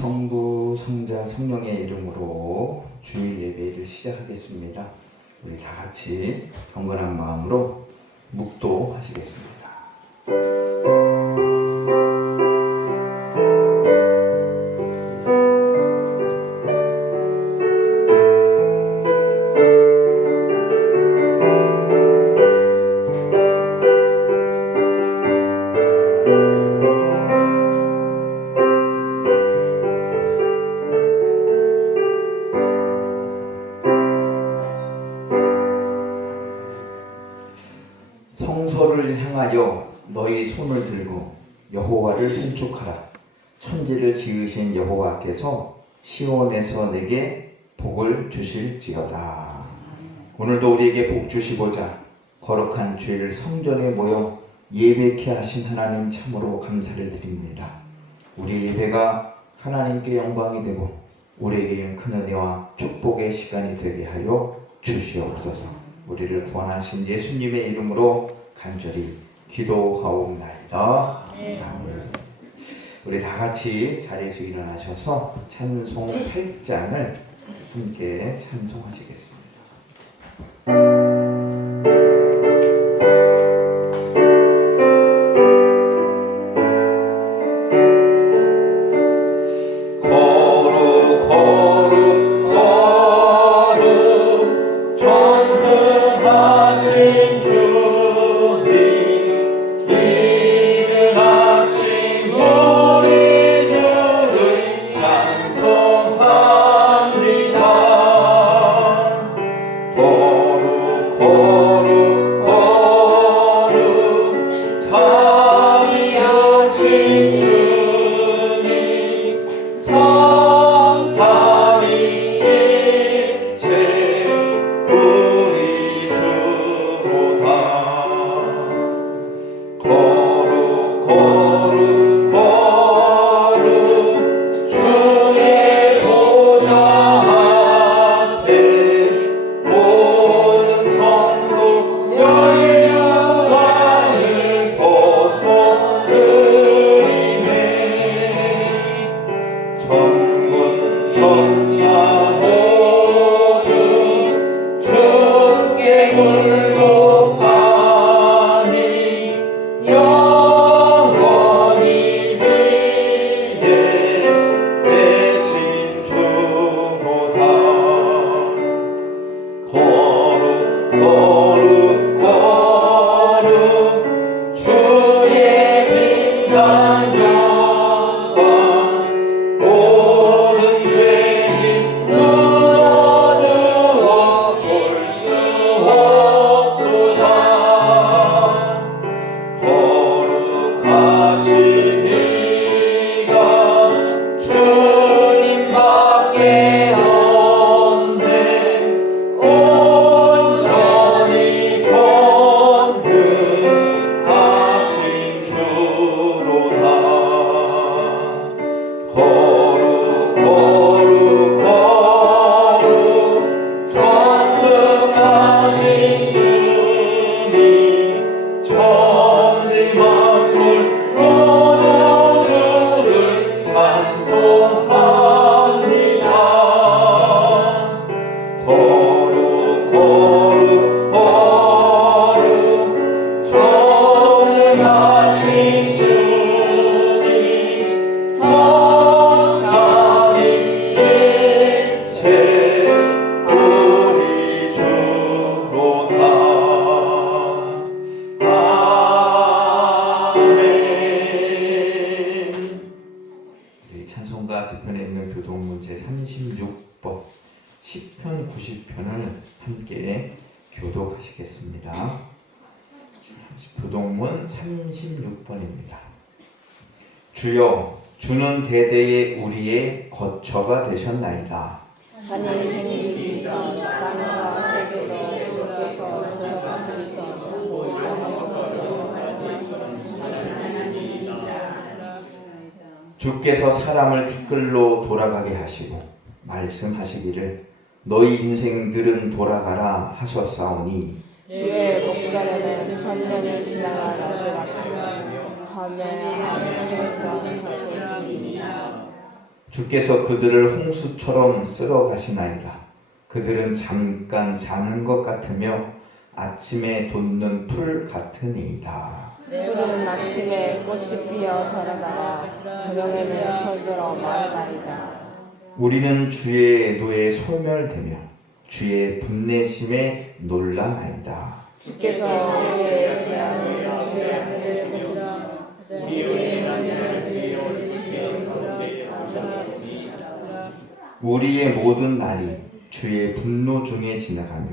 성부, 성자, 성령의 이름으로 주일 예배를 시작하겠습니다. 우리 다 같이 경건한 마음으로 묵도하시겠습니다. 성소를 향하여 너희 손을 들고 여호와를 송축하라. 천지를 지으신 여호와께서 시온에서 내게 복을 주실지어다. 오늘도 우리에게 복 주시고자 거룩한 주일 성전에 모여 예배케 하신 하나님 참으로 감사를 드립니다. 우리 예배가 하나님께 영광이 되고 우리에게 큰 은혜와 축복의 시간이 되게 하여 주시옵소서. 우리를 구원하신 예수님의 이름으로 간절히 기도하옵나이다. 아멘. 우리 다 같이 자리에서 일어나셔서 찬송 8장을 함께 찬송하시겠습니다. 뒤편에 있는 교독문 제36번 시편 90편을 함께 교독하시겠습니다. 교독문 36번입니다. 주여, 주는 대대에 우리의 거처가 되셨나이다. 하나님 주님이 땅과 세계로 주께서 들어가시기 전 주께서 사람을 티끌로 돌아가게 하시고 말씀하시기를 너희 인생들은 돌아가라 하셨사오니 주의 목전에는 천년이 지나간 어제 같으며 밤에 하늘에서 곁에 주께서 그들을 홍수처럼 쓸어 가시나이다. 그들은 잠깐 자는 것 같으며 아침에 돋는 풀 같으니이다. 풀은 아침에 꽃이 피어 자라다가 저녁에는 서들어 마르나이다. 우리는 주의 노에 소멸되며 주의 분내심에 놀라나이다. 주께서 우리의 재앙을 주의하시며 우리의 난을 지어주시는 가운데 하셨습니다. 우리의 모든 날이 주의 분노 중에 지나가며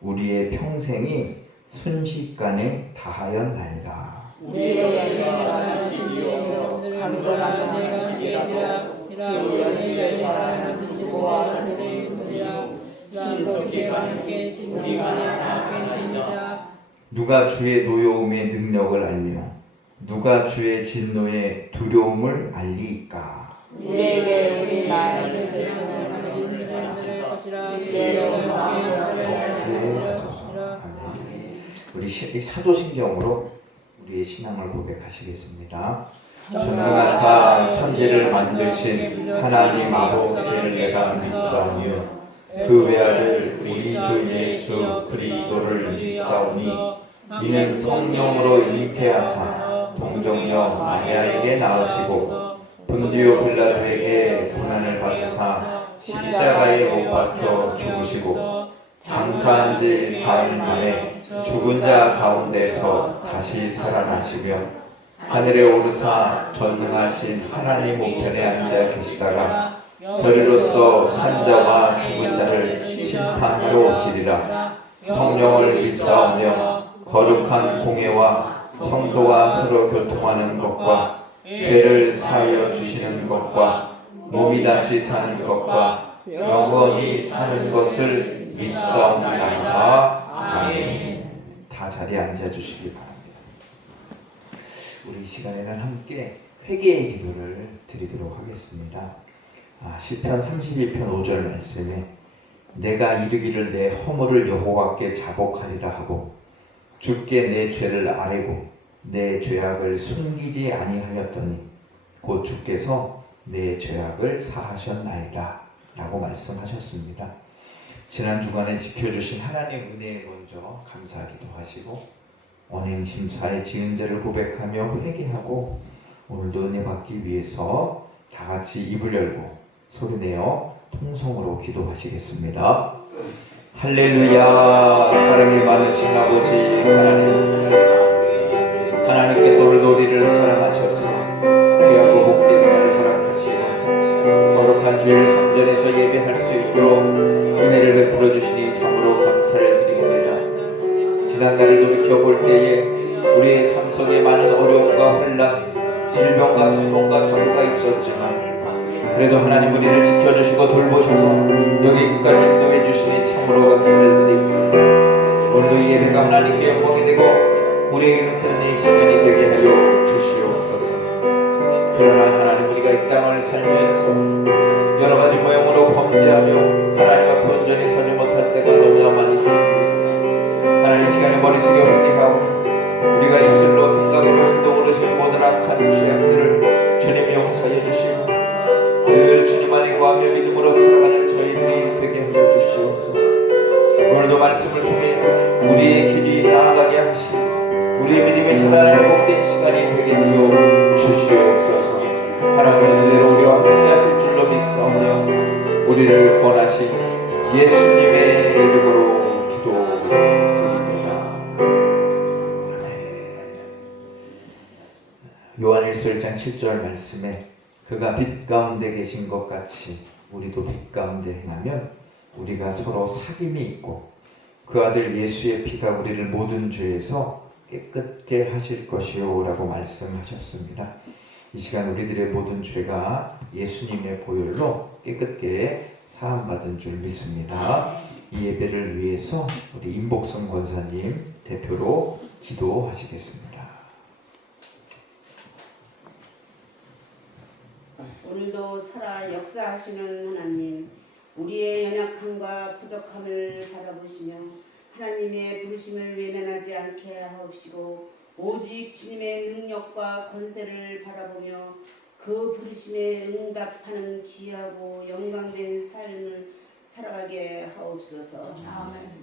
우리의 평생이 순식간에 다하였나이다. 우리의 연단을 지시며 간절하며 하시리라. 그 연시를 잘하는 수고와 세례이시라. 신속기와 함께 우리가 나아가리이다. 누가 주의 노여움의 능력을 알며 누가 주의 진노의 두려움을 알리이까. 우리에게 우리 나의 시스템을 우리 사도신경으로 우리의 신앙을 고백하시겠습니다. 전능하사 천지를 만드신 하나님 아버지를 내가 믿사오며 그 외아들 우리 주 예수 그리스도를 믿사오니 이는 성령으로 잉태하사 동정녀 마리아에게 낳으시고 본디오 빌라도에게 고난을 받으사 십자가에 못 박혀 죽으시고 장사한 지 사흘 만에 죽은 자 가운데서 다시 살아나시며 하늘에 오르사 전능하신 하나님 우편에 앉아 계시다가 저리로서 산자와 죽은 자를 심판하러 오시리라. 성령을 믿사오며 거룩한 공예와 성도와 서로 교통하는 것과 죄를 사하여 주시는 것과 몸이 다시 사는 것과 영원히 사는 것을 믿사옵나이다. 아멘. 다 자리에 앉아주시기 바랍니다. 우리 이 시간에는 함께 회개의 기도를 드리도록 하겠습니다. 시편 32편 5절 말씀에 내가 이르기를 내 허물을 여호와께 자복하리라 하고 주께 내 죄를 아뢰고 내 죄악을 숨기지 아니하였더니 곧 주께서 내 죄악을 사하셨나이다 라고 말씀하셨습니다. 지난 주간에 지켜주신 하나님의 은혜에 먼저 감사하기도 하시고 언행심사에 지은 죄를 고백하며 회개하고 오늘도 은혜 받기 위해서 다 같이 입을 열고 소리내어 통성으로 기도하시겠습니다. 할렐루야. 사랑이 많으신 아버지 하나님, 하나님께서 오늘도 우리를 사랑하셔서 귀하고 복된 날을 허락하시고 거룩한 주일 성전에서 예배할 수 있도록 은혜를 베풀어 주시니 참으로 감사를 드리옵니다. 지난 날을 돌이켜볼 때에 우리의 삶 속에 많은 어려움과 혼란, 질병과 상통과 사고가 있었지만 그래도 하나님 우리를 지켜주시고 돌보셔서 여기까지 인도해 주시니 참으로 감사를 드립니다. 오늘도 이 예배가 하나님께 영광이 되고 우리에게는 큰 은혜의 시간이 되게 하여 주시옵소서. 그러나 하나님 우리가 이 땅을 살면서 여러 가지 모형으로 범죄하며 하나님 앞에 온전히 서지 못할 때가 너무나 많이 있습니다. 하나님 이 시간에 머릿속에 회개하고 우리가 입술로 생각으로 행동으로 지은 모든 악한 죄악들을 주님이 용서해 주시고 늘 주님 안에 구하며 믿음으로 살아가는 저희들이 되게 하여 주시옵소서. 오늘도 말씀을 통해 우리의 길이 나아가게 하시고 우리의 믿음이 자라나는 복된 시간이 되게 하여 주시옵소서. 하나님의 은혜로 우리와 함께 하실 줄로 믿사오며 우리를 구원하신 예수님의 이름으로 기도드립니다. 요한일서 1장 7절 말씀에 그가 빛 가운데 계신 것 같이 우리도 빛 가운데 행하면 우리가 서로 사귐이 있고 그 아들 예수의 피가 우리를 모든 죄에서 깨끗게 하실 것이요 라고 말씀하셨습니다. 이 시간 우리들의 모든 죄가 예수님의 보혈로 깨끗게 사함받은 줄 믿습니다. 이 예배를 위해서 우리 임복성 권사님 대표로 기도하시겠습니다. 오늘도 살아 역사하시는 하나님, 우리의 연약함과 부족함을 받아보시며 하나님의 부르심을 외면하지 않게 하옵시고 오직 주님의 능력과 권세를 바라보며 그 부르심에 응답하는 귀하고 영광된 삶을 살아가게 하옵소서.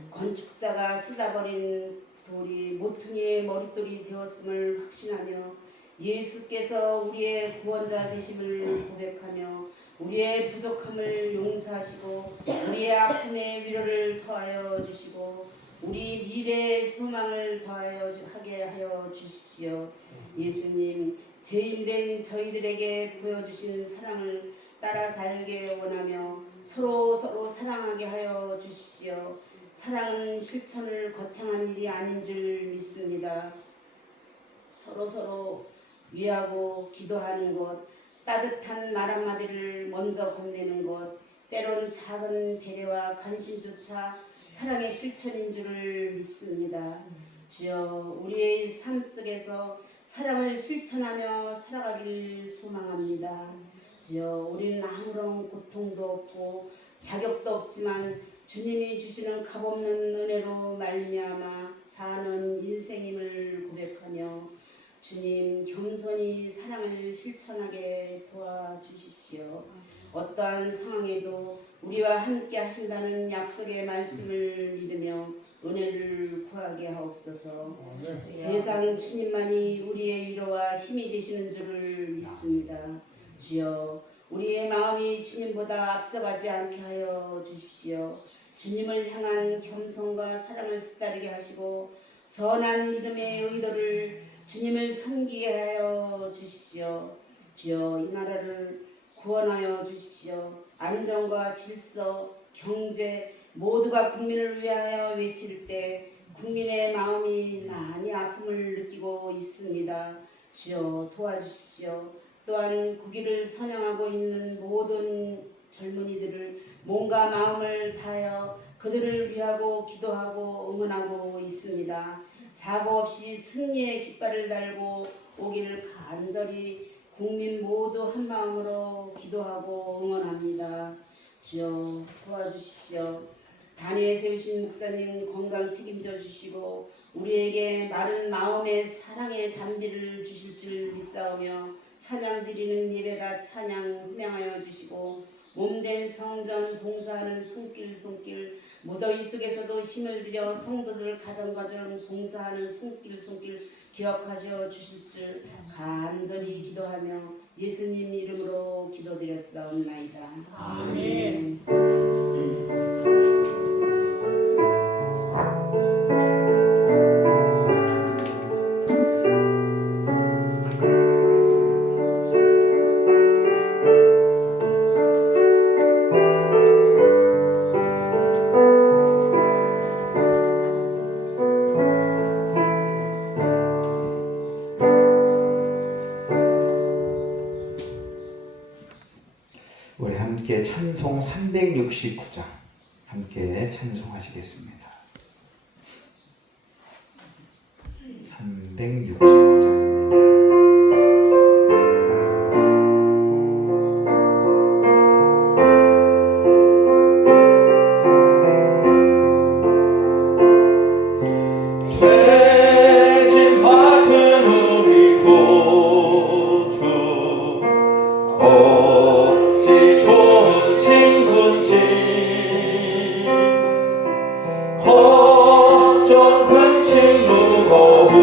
건축자가 쓰다 버린 돌이 모퉁이의 머릿돌이 되었음을 확신하며 예수께서 우리의 구원자 되심을 고백하며 우리의 부족함을 용서하시고 우리의 아픔의 위로를 더하여 주시고 우리 미래의 소망을 더하여 하게 하여 주십시오. 예수님, 죄인된 저희들에게 보여주신 사랑을 따라 살게 원하며 서로 사랑하게 하여 주십시오. 사랑은 실천을 거창한 일이 아닌 줄 믿습니다. 서로 위하고 기도하는 것, 따뜻한 말 한마디를 먼저 건네는 것, 때론 작은 배려와 관심조차 사랑의 실천인 줄을 믿습니다. 주여, 우리의 삶 속에서 사랑을 실천하며 살아가길 소망합니다. 주여, 우리는 아무런 고통도 없고 자격도 없지만 주님이 주시는 값없는 은혜로 말미암아 사는 인생임을 고백하며 주님, 겸손히 사랑을 실천하게 도와주십시오. 어떠한 상황에도 우리와 함께 하신다는 약속의 말씀을 믿으며 은혜를 구하게 하옵소서. 세상 주님만이 우리의 위로와 힘이 되시는 줄을 믿습니다. 주여, 우리의 마음이 주님보다 앞서가지 않게 하여 주십시오. 주님을 향한 겸손과 사랑을 뒤따르게 하시고 선한 믿음의 의도를 주님을 섬기게 하여 주십시오. 주여, 이 나라를 구원하여 주십시오. 안정과 질서, 경제 모두가 국민을 위하여 외칠 때 국민의 마음이 많이 아픔을 느끼고 있습니다. 주여, 도와주십시오. 또한 국위를 선양하고 있는 모든 젊은이들을 몸과 마음을 다하여 그들을 위하고 기도하고 응원하고 있습니다. 사고 없이 승리의 깃발을 달고 오기를 간절히 국민 모두 한 마음으로 기도하고 응원합니다. 주여, 도와주십시오. 단위에 세우신 목사님 건강 책임져 주시고 우리에게 마른 마음의 사랑의 단비를 주실 줄 믿사오며 찬양 드리는 예배가 찬양 흠양하여 주시고 몸된 성전 봉사하는 손길 무더위 속에서도 힘을 들여 성도들 가정 봉사하는 손길 기억하셔 주실 줄 간절히 기도하며 예수님 이름으로 기도드렸사옵나이다. 아멘. 우리 함께 찬송 369장 함께 찬송하시겠습니다. 369장 죄짐 받은 우리 구주 어찌 좋은 친구인지 걱정 근심 무거운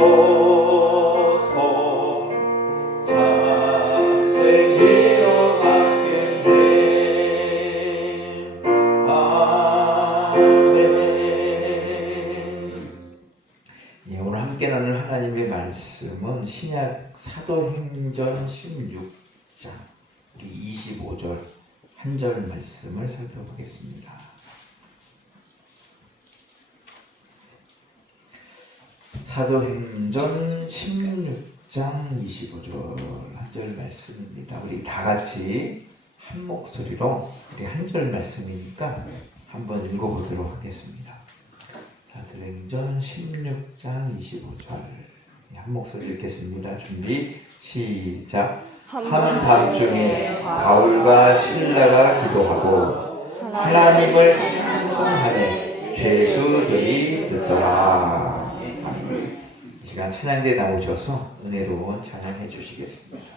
비로소 참된 길로 바뀌네. 아멘. 예, 오늘 함께 나눌 하나님의 말씀은 신약 사도행전 16장 우리 25절 한 절 말씀을 살펴보겠습니다. 사도행전 16장 25절 한 절 말씀입니다. 우리 다 같이 한 목소리로 우리 한 절 말씀이니까 한번 읽어보도록 하겠습니다. 사도행전 16장 25절 한 목소리 읽겠습니다. 준비 시작. 하는 밤중에 바울과 실라가 기도하고 하나님을 찬송하되 죄수들이 듣더라. 이 시간 찬양대에 나오셔서 은혜로운 찬양해 주시겠습니다.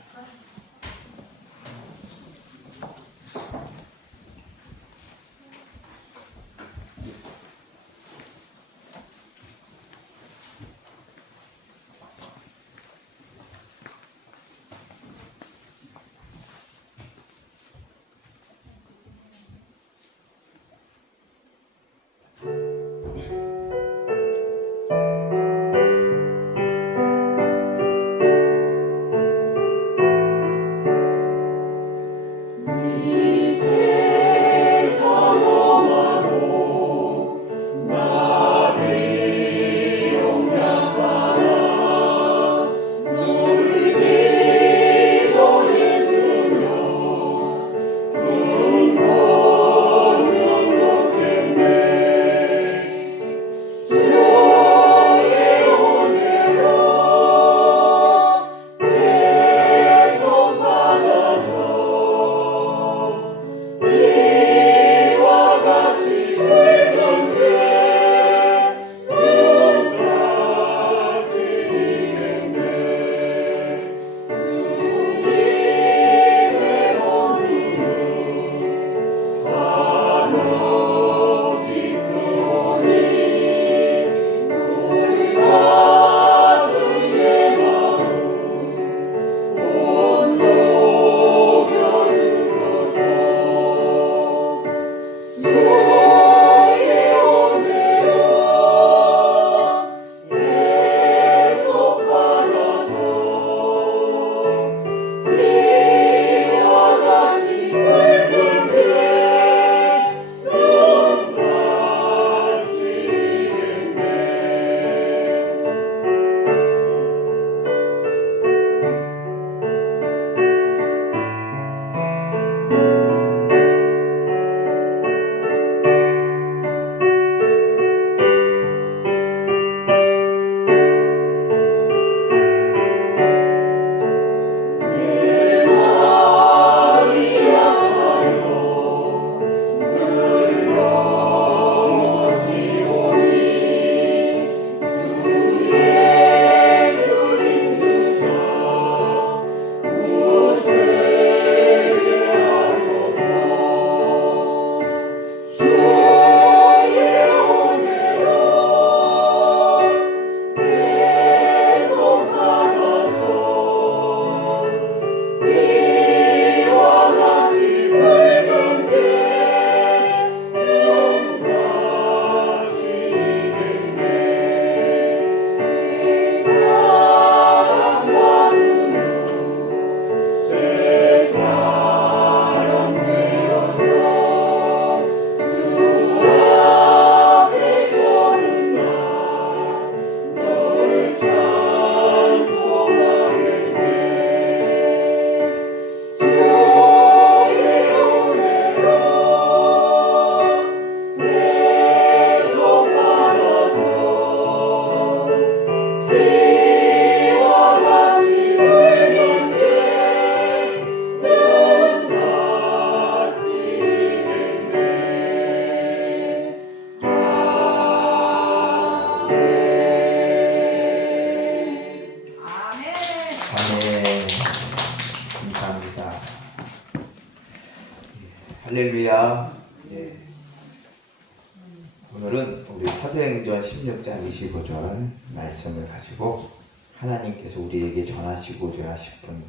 사도행전 16장 25절 말씀을 가지고 하나님께서 우리에게 전하시고자 싶은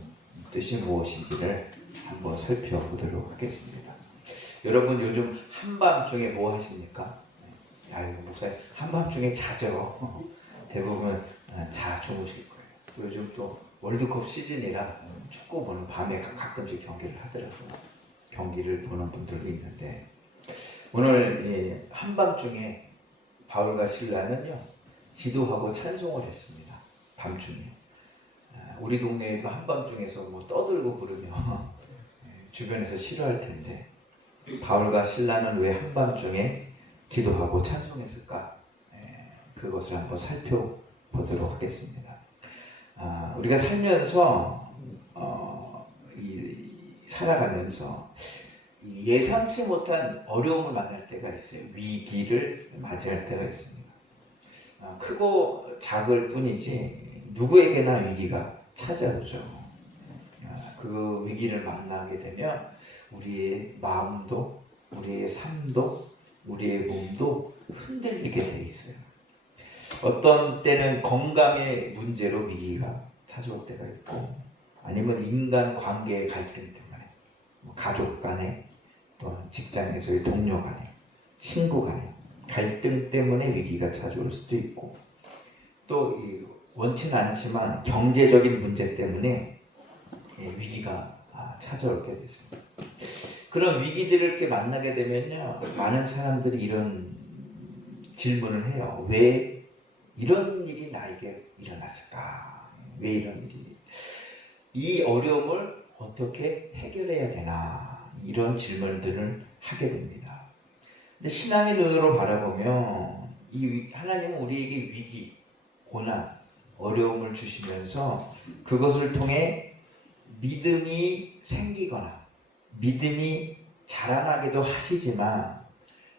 뜻이 무엇인지를 한번 살펴보도록 하겠습니다. 여러분 요즘 한밤중에 뭐 하십니까? 아이고 목사님 한밤중에 자죠. 대부분 자 주무실 거예요. 또 요즘 또 월드컵 시즌이라 축구 보는 밤에 가끔씩 경기를 하더라고요. 경기를 보는 분들도 있는데 오늘 한밤중에 바울과 실라는요 기도하고 찬송을 했습니다. 밤중에. 우리 동네에도 한밤중에서 뭐 떠들고 부르면 주변에서 싫어할 텐데 바울과 실라는 왜 한밤중에 기도하고 찬송했을까? 그것을 한번 살펴보도록 하겠습니다. 우리가 살면서 살아가면서 예상치 못한 어려움을 만날 때가 있어요. 위기를 맞이할 때가 있습니다. 크고 작을 뿐이지 누구에게나 위기가 찾아오죠. 그 위기를 만나게 되면 우리의 마음도 우리의 삶도 우리의 몸도 흔들리게 돼 있어요. 어떤 때는 건강의 문제로 위기가 찾아올 때가 있고 아니면 인간 관계의 갈등 때문에 가족 간에 또는 직장에서의 동료 간에 친구 간에 갈등 때문에 위기가 찾아올 수도 있고 또 원치는 않지만 경제적인 문제 때문에 위기가 찾아오게 됐습니다. 그런 위기들을 이렇게 만나게 되면요 많은 사람들이 이런 질문을 해요. 왜 이런 일이 나에게 일어났을까? 왜 이런 일이? 이 어려움을 어떻게 해결해야 되나? 이런 질문들을 하게 됩니다. 근데 신앙의 눈으로 바라보면 하나님은 우리에게 위기, 고난, 어려움을 주시면서 그것을 통해 믿음이 생기거나 믿음이 자라나기도 하시지만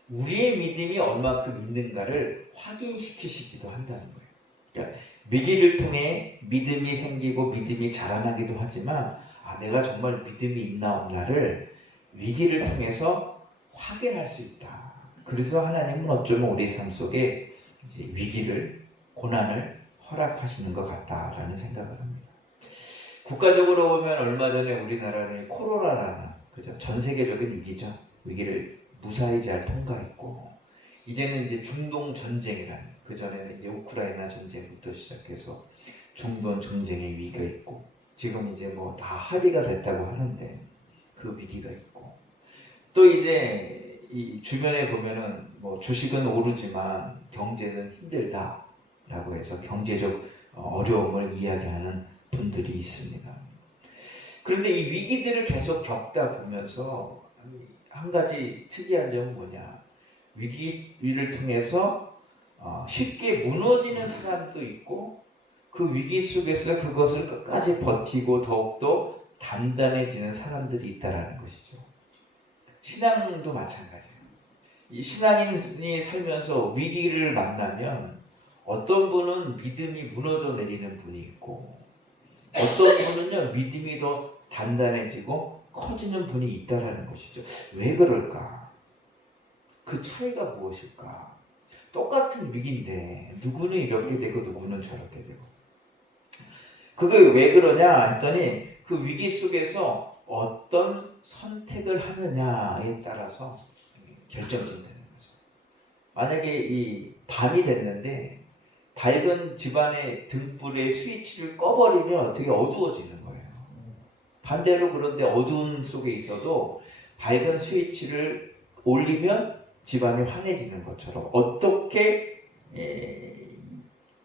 우리의 믿음이 얼마큼 있는가를 확인시키시기도 한다는 거예요. 그러니까 위기를 통해 믿음이 생기고 믿음이 자라나기도 하지만 내가 정말 믿음이 있나 없나를 위기를 통해서 확인할 수 있다. 그래서 하나님은 어쩌면 우리 삶 속에 이제 위기를 고난을 허락하시는 것 같다라는 생각을 합니다. 국가적으로 보면 얼마 전에 우리나라는 코로나라는 그죠? 전 세계적인 위기죠. 위기를 무사히 잘 통과했고 이제는 이제 중동 전쟁이라는 그 전에는 이제 우크라이나 전쟁부터 시작해서 중동 전쟁의 위기가 있고 지금 이제 뭐 다 합의가 됐다고 하는데 그 위기가 있고 또 이제 이 주변에 보면은 뭐 주식은 오르지만 경제는 힘들다라고 해서 경제적 어려움을 이야기하는 분들이 있습니다. 그런데 이 위기들을 계속 겪다 보면서 한 가지 특이한 점은 뭐냐? 위기를 통해서 쉽게 무너지는 사람도 있고 그 위기 속에서 그것을 끝까지 버티고 더욱더 단단해지는 사람들이 있다라는 것이죠. 신앙도 마찬가지예요. 이 신앙인이 살면서 위기를 만나면 어떤 분은 믿음이 무너져 내리는 분이 있고 어떤 분은요 믿음이 더 단단해지고 커지는 분이 있다라는 것이죠. 왜 그럴까? 그 차이가 무엇일까? 똑같은 위기인데 누구는 이렇게 되고 누구는 저렇게 되고 그게 왜 그러냐 했더니 그 위기 속에서 어떤 선택을 하느냐에 따라서 결정된다는 거죠. 만약에 이 밤이 됐는데 밝은 집안의 등불의 스위치를 꺼버리면 되게 어두워지는 거예요. 반대로 그런데 어두운 속에 있어도 밝은 스위치를 올리면 집안이 환해지는 것처럼 어떻게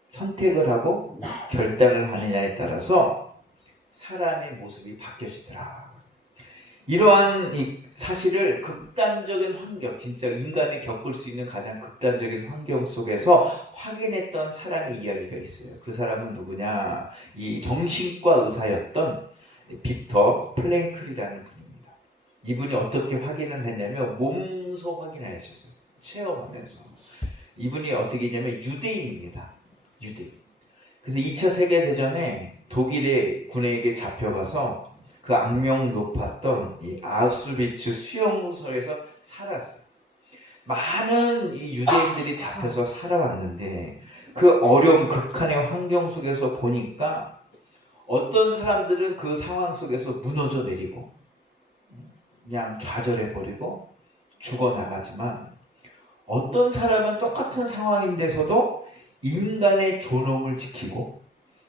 선택을 하고 결단을 하느냐에 따라서 사람의 모습이 바뀌어지더라. 이러한 이 사실을 극단적인 환경, 진짜 인간이 겪을 수 있는 가장 극단적인 환경 속에서 확인했던 사람의 이야기가 있어요. 그 사람은 누구냐? 이 정신과 의사였던 빅터 플랭클이라는 분입니다. 이분이 어떻게 확인을 했냐면 몸소 확인을 했었어요. 체험하면서. 이분이 어떻게 했냐면 유대인입니다. 유대인. 그래서 2차 세계대전에 독일의 군에게 잡혀가서 그 악명 높았던 이 아우슈비츠 수용소에서 살았어요. 많은 이 유대인들이 잡혀서 살아왔는데 그 어려운 극한의 환경 속에서 보니까 어떤 사람들은 그 상황 속에서 무너져 내리고 그냥 좌절해버리고 죽어나가지만 어떤 사람은 똑같은 상황인데서도 인간의 존엄을 지키고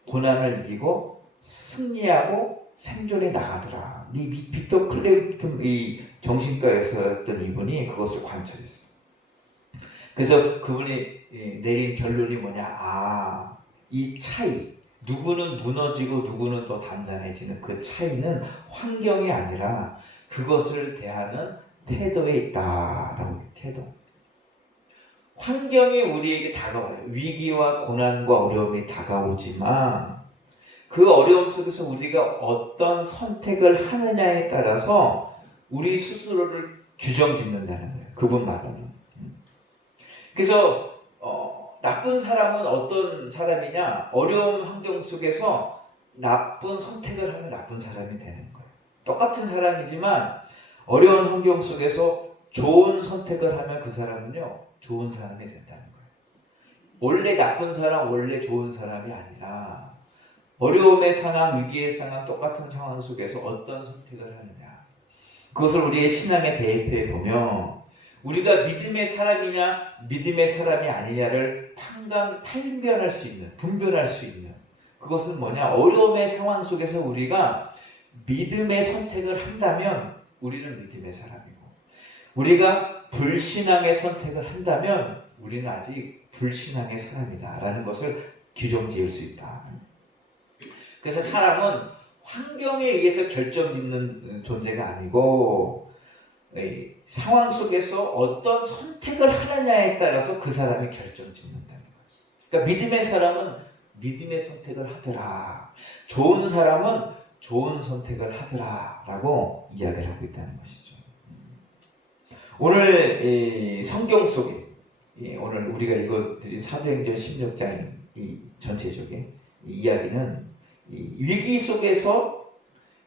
고난을 이기고 승리하고 생존해 나가더라. 이 빅터 클레이튼 이 정신과에서였던 이분이 그것을 관찰했어요. 그래서 그분이 내린 결론이 뭐냐? 이 차이, 누구는 무너지고 누구는 더 단단해지는 그 차이는 환경이 아니라 그것을 대하는 태도에 있다라고. 태도. 환경이 우리에게 다가와요. 위기와 고난과 어려움이 다가오지만 그 어려움 속에서 우리가 어떤 선택을 하느냐에 따라서 우리 스스로를 규정짓는다는 거예요. 그분 말로는. 그래서 나쁜 사람은 어떤 사람이냐? 어려운 환경 속에서 나쁜 선택을 하면 나쁜 사람이 되는 거예요. 똑같은 사람이지만 어려운 환경 속에서 좋은 선택을 하면 그 사람은요, 좋은 사람이 된다는 거예요. 원래 나쁜 사람, 원래 좋은 사람이 아니라 어려움의 상황, 위기의 상황, 똑같은 상황 속에서 어떤 선택을 하느냐. 그것을 우리의 신앙에 대입해 보면 우리가 믿음의 사람이냐, 믿음의 사람이 아니냐를 판별할 수 있는, 분별할 수 있는 그것은 뭐냐? 어려움의 상황 속에서 우리가 믿음의 선택을 한다면 우리는 믿음의 사람이고 우리가 불신앙의 선택을 한다면 우리는 아직 불신앙의 사람이다 라는 것을 규정지을 수 있다. 그래서 사람은 환경에 의해서 결정짓는 존재가 아니고 상황 속에서 어떤 선택을 하느냐에 따라서 그 사람이 결정짓는다는 거죠. 그러니까 믿음의 사람은 믿음의 선택을 하더라. 좋은 사람은 좋은 선택을 하더라 라고 이야기를 하고 있다는 것이죠. 오늘 성경 속에 오늘 우리가 읽어드린 사도행전 16장 이 전체적인 이야기는 이 위기 속에서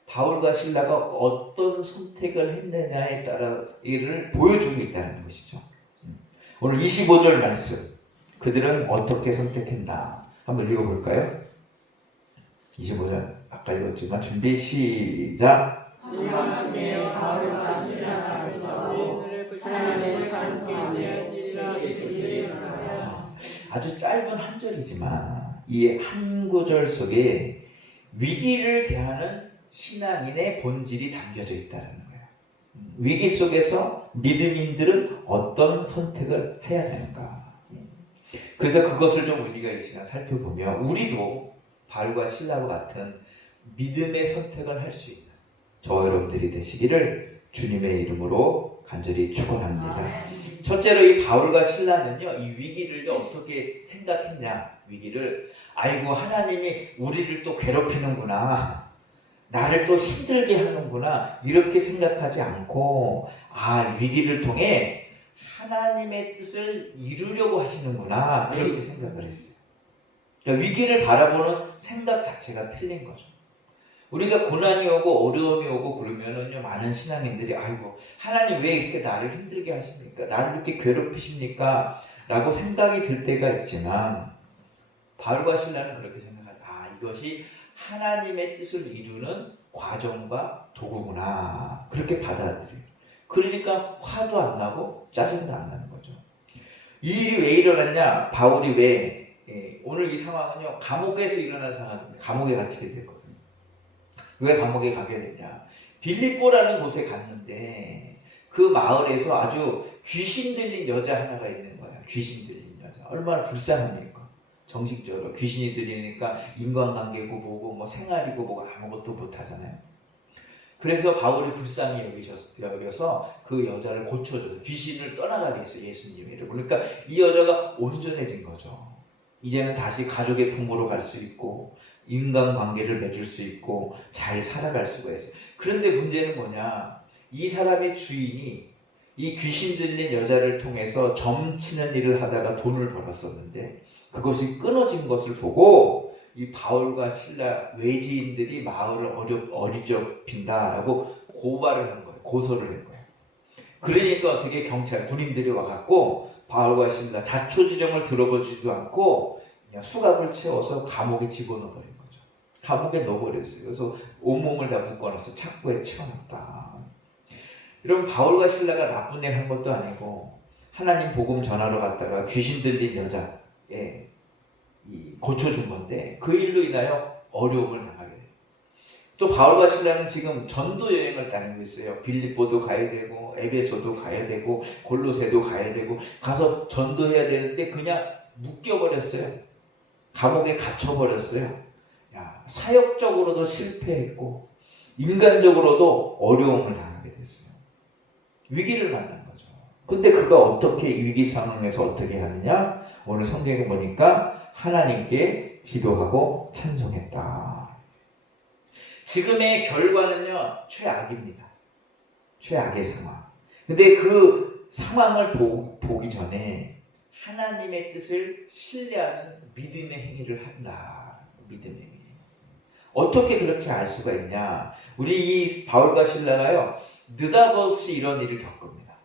바울과 실라가 어떤 선택을 했느냐에 따라 이를 보여주고 있다는 것이죠. 오늘 25절 말씀 그들은 어떻게 선택했나 한번 읽어볼까요? 25절 아까 읽었지만 준비 시작. 한밤중에 바울과 실라가 기도하고 하나님을 찬송하며 아주 짧은 한 절이지만 이 한 구절 속에 위기를 대하는 신앙인의 본질이 담겨져 있다는 거예요. 위기 속에서 믿음인들은 어떤 선택을 해야 되는가. 그래서 그것을 좀 우리가 이 시간 살펴보면 우리도 바울과 실라와 같은 믿음의 선택을 할 수 있는 저와 여러분들이 되시기를 주님의 이름으로 간절히 축원합니다. 첫째로 이 바울과 실라는요, 이 위기를 어떻게 생각했냐? 위기를 아이고 하나님이 우리를 또 괴롭히는구나, 나를 또 힘들게 하는구나 이렇게 생각하지 않고 위기를 통해 하나님의 뜻을 이루려고 하시는구나 그렇게 생각을 했어요. 그러니까 위기를 바라보는 생각 자체가 틀린 거죠. 우리가 고난이 오고 어려움이 오고 그러면은요 많은 신앙인들이 아이고 하나님 왜 이렇게 나를 힘들게 하십니까? 나를 이렇게 괴롭히십니까? 라고 생각이 들 때가 있지만 바울과 실라는 그렇게 생각하죠. 이것이 하나님의 뜻을 이루는 과정과 도구구나 그렇게 받아들여요. 그러니까 화도 안 나고 짜증도 안 나는 거죠. 이 일이 왜 일어났냐? 바울이 왜 오늘 이 상황은요 감옥에서 일어난 상황입니다. 감옥에 갇히게 됐거든요. 왜 감옥에 가게 됐냐? 빌립보라는 곳에 갔는데 그 마을에서 아주 귀신 들린 여자 하나가 있는 거야. 귀신 들린 여자. 얼마나 불쌍합니까? 정식적으로 귀신이 들리니까 인간관계고 뭐고 뭐 생활이고 뭐고 아무것도 못하잖아요. 그래서 바울이 불쌍히 여겨서 그 여자를 고쳐줘서 귀신을 떠나가게 했어요. 예수님의 이름으로. 그러니까 이 여자가 온전해진 거죠. 이제는 다시 가족의 품으로 갈 수 있고 인간관계를 맺을 수 있고 잘 살아갈 수가 있어요. 그런데 문제는 뭐냐? 이 사람의 주인이 이 귀신 들린 여자를 통해서 점치는 일을 하다가 돈을 벌었었는데 그것이 끊어진 것을 보고 이 바울과 실라 외지인들이 마을을 어리적힌다라고 고발을 한 거예요. 고소를 한 거예요. 그러니까 어떻게 경찰 군인들이 와갖고 바울과 실라 자초지종을 들어보지도 않고 그냥 수갑을 채워서 감옥에 집어넣어버린 거죠. 감옥에 넣어버렸어요. 그래서 온몸을 다 묶어놨어. 착고에 채워놨다. 여러분, 바울과 실라가 나쁜 일 한 것도 아니고 하나님 복음 전하러 갔다가 귀신 들린 여자에 고쳐준 건데 그 일로 인하여 어려움을 당하게 돼요. 또 바울과 실라는 지금 전도 여행을 다니고 있어요. 빌립보도 가야 되고 에베소도 가야 되고 골로새도 가야 되고 가서 전도해야 되는데 그냥 묶여버렸어요. 감옥에 갇혀버렸어요. 야, 사역적으로도 실패했고 인간적으로도 어려움을 당하게 됐어요. 위기를 만난 거죠. 근데 그가 어떻게 위기 상황에서 어떻게 하느냐? 오늘 성경에 보니까 하나님께 기도하고 찬송했다. 지금의 결과는요, 최악입니다. 최악의 상황. 근데 그 상황을 보기 전에 하나님의 뜻을 신뢰하는 믿음의 행위를 한다. 믿음의 행위. 어떻게 그렇게 알 수가 있냐? 우리 이 바울과 실라가요, 느닷없이 이런 일을 겪습니다.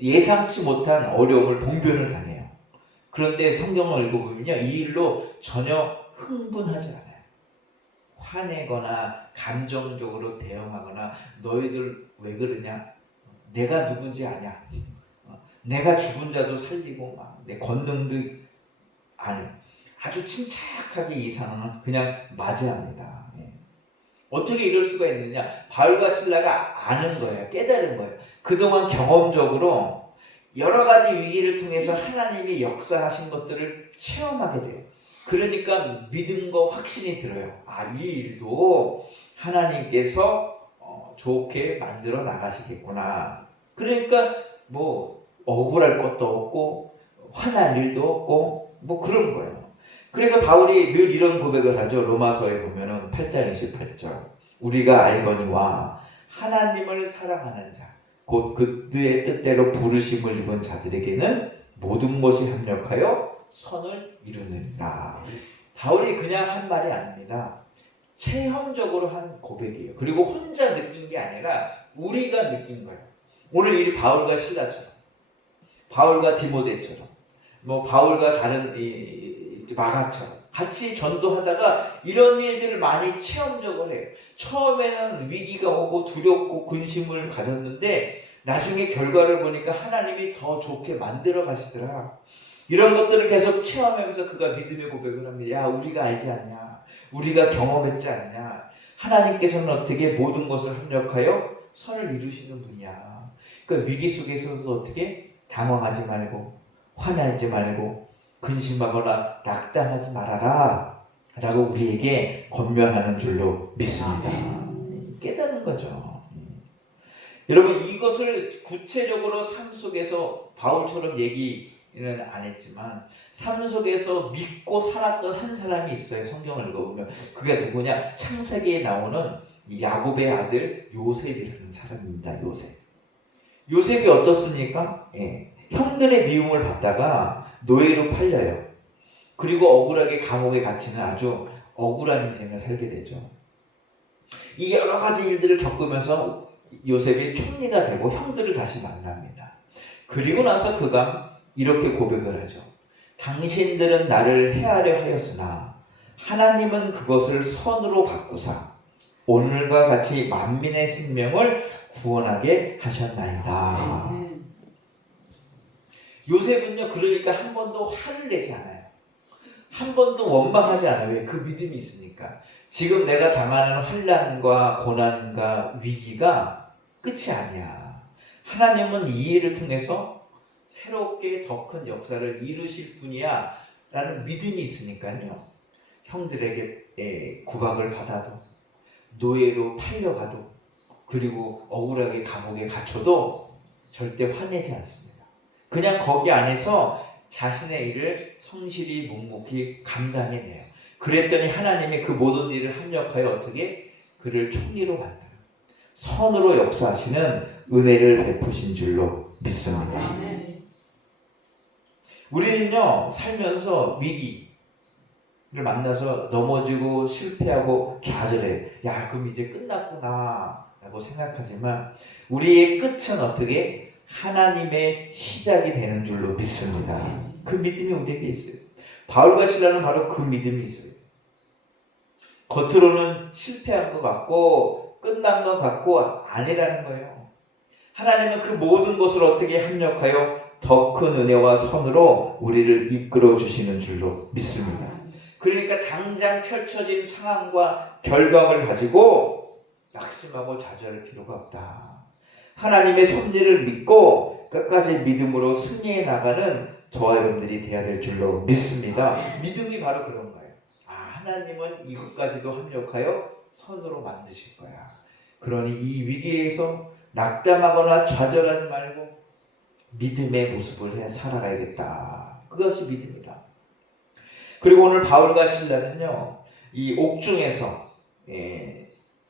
예상치 못한 어려움을 봉변을 당해요. 그런데 성경을 읽어보면요, 이 일로 전혀 흥분하지 않아요. 화내거나 감정적으로 대응하거나 너희들 왜 그러냐? 내가 누군지 아냐? 내가 죽은 자도 살리고 막 내 권능도 아니. 아주 침착하게 이 상황을 그냥 맞이합니다. 어떻게 이럴 수가 있느냐? 바울과 실라가 아는 거예요. 깨달은 거예요. 그동안 경험적으로 여러 가지 위기를 통해서 하나님이 역사하신 것들을 체험하게 돼요. 그러니까 믿음과 확신이 들어요. 아, 이 일도 하나님께서 좋게 만들어 나가시겠구나. 그러니까 뭐 억울할 것도 없고 화날 일도 없고 뭐 그런 거예요. 그래서 바울이 늘 이런 고백을 하죠. 로마서에 보면은 8장 28절. 우리가 알거니와 하나님을 사랑하는 자, 곧 그의 뜻대로 부르심을 입은 자들에게는 모든 것이 합력하여 선을 이루느니라. 바울이 그냥 한 말이 아닙니다. 체험적으로 한 고백이에요. 그리고 혼자 느낀 게 아니라 우리가 느낀 거예요. 오늘 이 바울과 실라처럼, 바울과 디모데처럼, 뭐 바울과 다른 마가처럼 같이 전도하다가 이런 일들을 많이 체험적으로 해요. 처음에는 위기가 오고 두렵고 근심을 가졌는데 나중에 결과를 보니까 하나님이 더 좋게 만들어 가시더라. 이런 것들을 계속 체험하면서 그가 믿음의 고백을 합니다. 야, 우리가 알지 않냐? 우리가 경험했지 않냐? 하나님께서는 어떻게 모든 것을 합력하여 선을 이루시는 분이야. 그러니까 위기 속에서도 어떻게 당황하지 말고 화내지 말고 근심하거나 낙담하지 말아라 라고 우리에게 권면하는 줄로 믿습니다. 깨달은 거죠. 여러분, 이것을 구체적으로 삶 속에서 바울처럼 얘기는 안 했지만 삶 속에서 믿고 살았던 한 사람이 있어요. 성경을 읽어보면 그게 누구냐? 창세기에 나오는 야곱의 아들 요셉이라는 사람입니다. 요셉이 어떻습니까? 형들의 미움을 받다가 노예로 팔려요. 그리고 억울하게 감옥에 갇히는 아주 억울한 인생을 살게 되죠. 이 여러 가지 일들을 겪으면서 요셉이 총리가 되고 형들을 다시 만납니다. 그리고 나서 그가 이렇게 고백을 하죠. 당신들은 나를 해하려 하였으나 하나님은 그것을 선으로 바꾸사 오늘과 같이 만민의 생명을 구원하게 하셨나이다. 요셉은요, 그러니까 한 번도 화를 내지 않아요. 한 번도 원망하지 않아요. 왜? 그 믿음이 있으니까. 지금 내가 당하는 환난과 고난과 위기가 끝이 아니야. 하나님은 이 일을 통해서 새롭게 더 큰 역사를 이루실 분이야 라는 믿음이 있으니까요. 형들에게 구박을 받아도 노예로 팔려가도 그리고 억울하게 감옥에 갇혀도 절대 화내지 않습니다. 그냥 거기 안에서 자신의 일을 성실히 묵묵히 감당해내요. 그랬더니 하나님이 그 모든 일을 합력하여 어떻게 그를 총리로 만들어요. 선으로 역사하시는 은혜를 베푸신 줄로 믿습니다. 우리는요, 살면서 위기를 만나서 넘어지고 실패하고 좌절해요. 야, 그럼 이제 끝났구나 라고 생각하지만 우리의 끝은 어떻게? 하나님의 시작이 되는 줄로 믿습니다. 그 믿음이 우리에게 있어요. 바울과 실라는 바로 그 믿음이 있어요. 겉으로는 실패한 것 같고 끝난 것 같고 아니라는 거예요. 하나님은 그 모든 것을 어떻게 합력하여 더 큰 은혜와 선으로 우리를 이끌어 주시는 줄로 믿습니다. 그러니까 당장 펼쳐진 상황과 결과를 가지고 낙심하고 좌절할 필요가 없다. 하나님의 섭리를 믿고 끝까지 믿음으로 승리해 나가는 저와 여러분들이 되어야 될 줄로 믿습니다. 믿음이 바로 그런 거예요. 하나님은 이것까지도 합력하여 선으로 만드실 거야. 그러니 이 위기에서 낙담하거나 좌절하지 말고 믿음의 모습을 살아가야겠다. 그것이 믿음이다. 그리고 오늘 바울과 실라는요, 이 옥중에서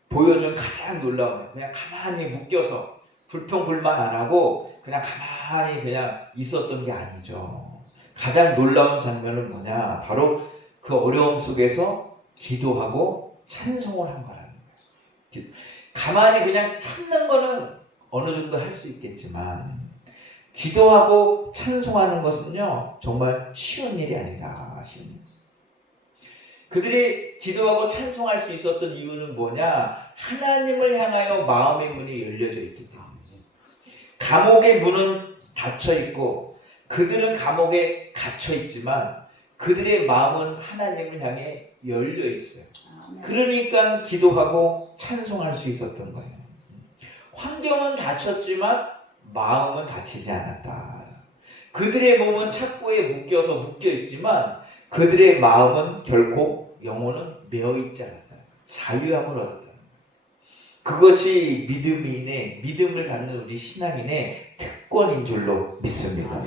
보여준 가장 놀라운, 그냥 가만히 묶여서 불평불만 안 하고 그냥 가만히 그냥 있었던 게 아니죠. 가장 놀라운 장면은 뭐냐? 바로 그 어려움 속에서 기도하고 찬송을 한 거라는 거예요. 가만히 그냥 참는 거는 어느 정도 할 수 있겠지만 기도하고 찬송하는 것은요, 정말 쉬운 일이 아니다. 쉬운 일. 그들이 기도하고 찬송할 수 있었던 이유는 뭐냐? 하나님을 향하여 마음의 문이 열려져 있기 때문에. 감옥의 문은 닫혀 있고 그들은 감옥에 갇혀 있지만 그들의 마음은 하나님을 향해 열려 있어요. 그러니까 기도하고 찬송할 수 있었던 거예요. 환경은 닫혔지만 마음은 닫히지 않았다. 그들의 몸은 착고에 묶여 있지만 그들의 마음은 결코 영혼은 메어 있지 않았다. 자유함을 얻었다. 그것이 믿음을 갖는 우리 신앙인의 특권인 줄로 믿습니다.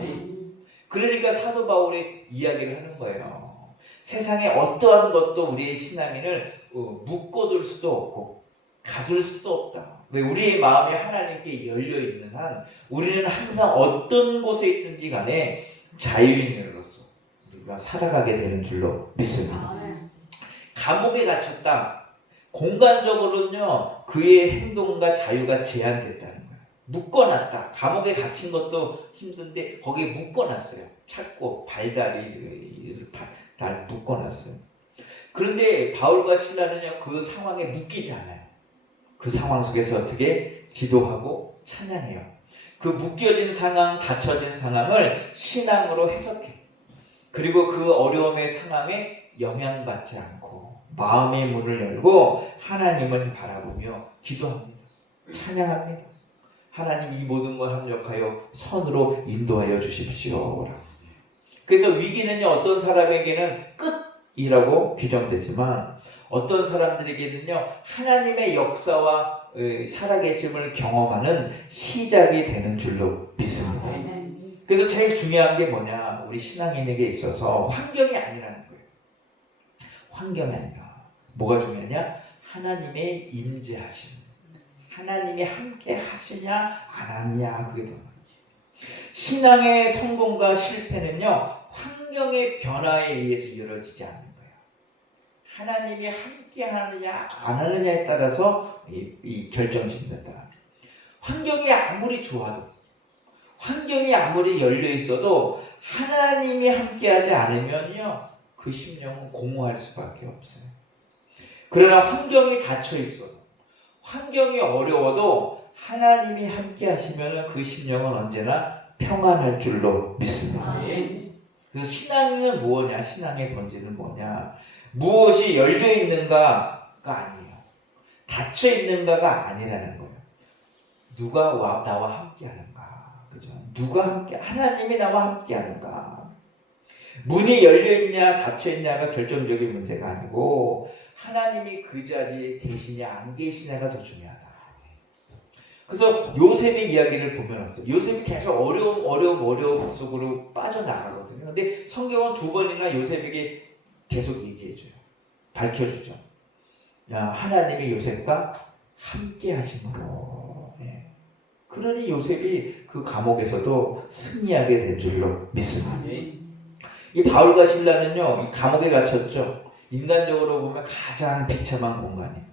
그러니까 사도 바울이 이야기를 하는 거예요. 세상에 어떠한 것도 우리의 신앙인을 묶어둘 수도 없고 가둘 수도 없다. 왜? 우리의 마음이 하나님께 열려있는 한 우리는 항상 어떤 곳에 있든지 간에 자유인으로서 우리가 살아가게 되는 줄로 믿습니다. 감옥에 갇혔다. 공간적으로는요, 그의 행동과 자유가 제한됐다는 거예요. 묶어놨다. 감옥에 갇힌 것도 힘든데 거기에 묶어놨어요. 찾고 발다리를 다 묶어놨어요. 그런데 바울과 실라는요, 그 상황에 묶이지 않아요. 그 상황 속에서 어떻게 기도하고 찬양해요. 그 묶여진 상황, 닫혀진 상황을 신앙으로 해석해. 그리고 그 어려움의 상황에 영향받지 않고 마음의 문을 열고 하나님을 바라보며 기도합니다. 찬양합니다. 하나님 이 모든 걸 합력하여 선으로 인도하여 주십시오. 그래서 위기는요, 어떤 사람에게는 끝이라고 규정되지만 어떤 사람들에게는요, 하나님의 역사와 살아계심을 경험하는 시작이 되는 줄로 믿습니다. 그래서 제일 중요한 게 뭐냐? 우리 신앙인에게 있어서 환경이 아니라는 거예요. 환경이 아니라 뭐가 중요하냐? 하나님의 임재하심. 하나님이 함께 하시냐 안 하냐, 그게 더 중요해요. 신앙의 성공과 실패는요, 환경의 변화에 의해서 이루어지지 않는 거예요. 하나님이 함께 하느냐 안 하느냐에 따라서 이 결정짓는다. 환경이 아무리 좋아도, 환경이 아무리 열려 있어도 하나님이 함께하지 않으면요, 그 심령은 공허할 수밖에 없어요. 그러나 환경이 닫혀 있어도, 환경이 어려워도 하나님이 함께하시면 그 심령은 언제나 평안할 줄로 믿습니다. 그래서 신앙은 뭐냐? 신앙의 본질은 뭐냐? 무엇이 열려 있는가가 아니에요. 닫혀 있는가가 아니라는 거예요. 누가 나와 함께하는가? 그죠? 누가 함께? 하나님이 나와 함께하는가? 문이 열려 있냐 닫혀 있냐가 결정적인 문제가 아니고 하나님이 그 자리에 계시냐 안 계시냐가 더 중요하다. 그래서 요셉의 이야기를 보면 어때요? 요셉이 계속 어려움 속으로 빠져나가거든요. 근데 성경은 2번이나 요셉에게 계속 얘기해줘요. 밝혀주죠. 하나님이 요셉과 함께 하심으로. 그러니 요셉이 그 감옥에서도 승리하게 된 줄로 믿습니다. 이 바울과 실라는요, 이 감옥에 갇혔죠. 인간적으로 보면 가장 비참한 공간이에요.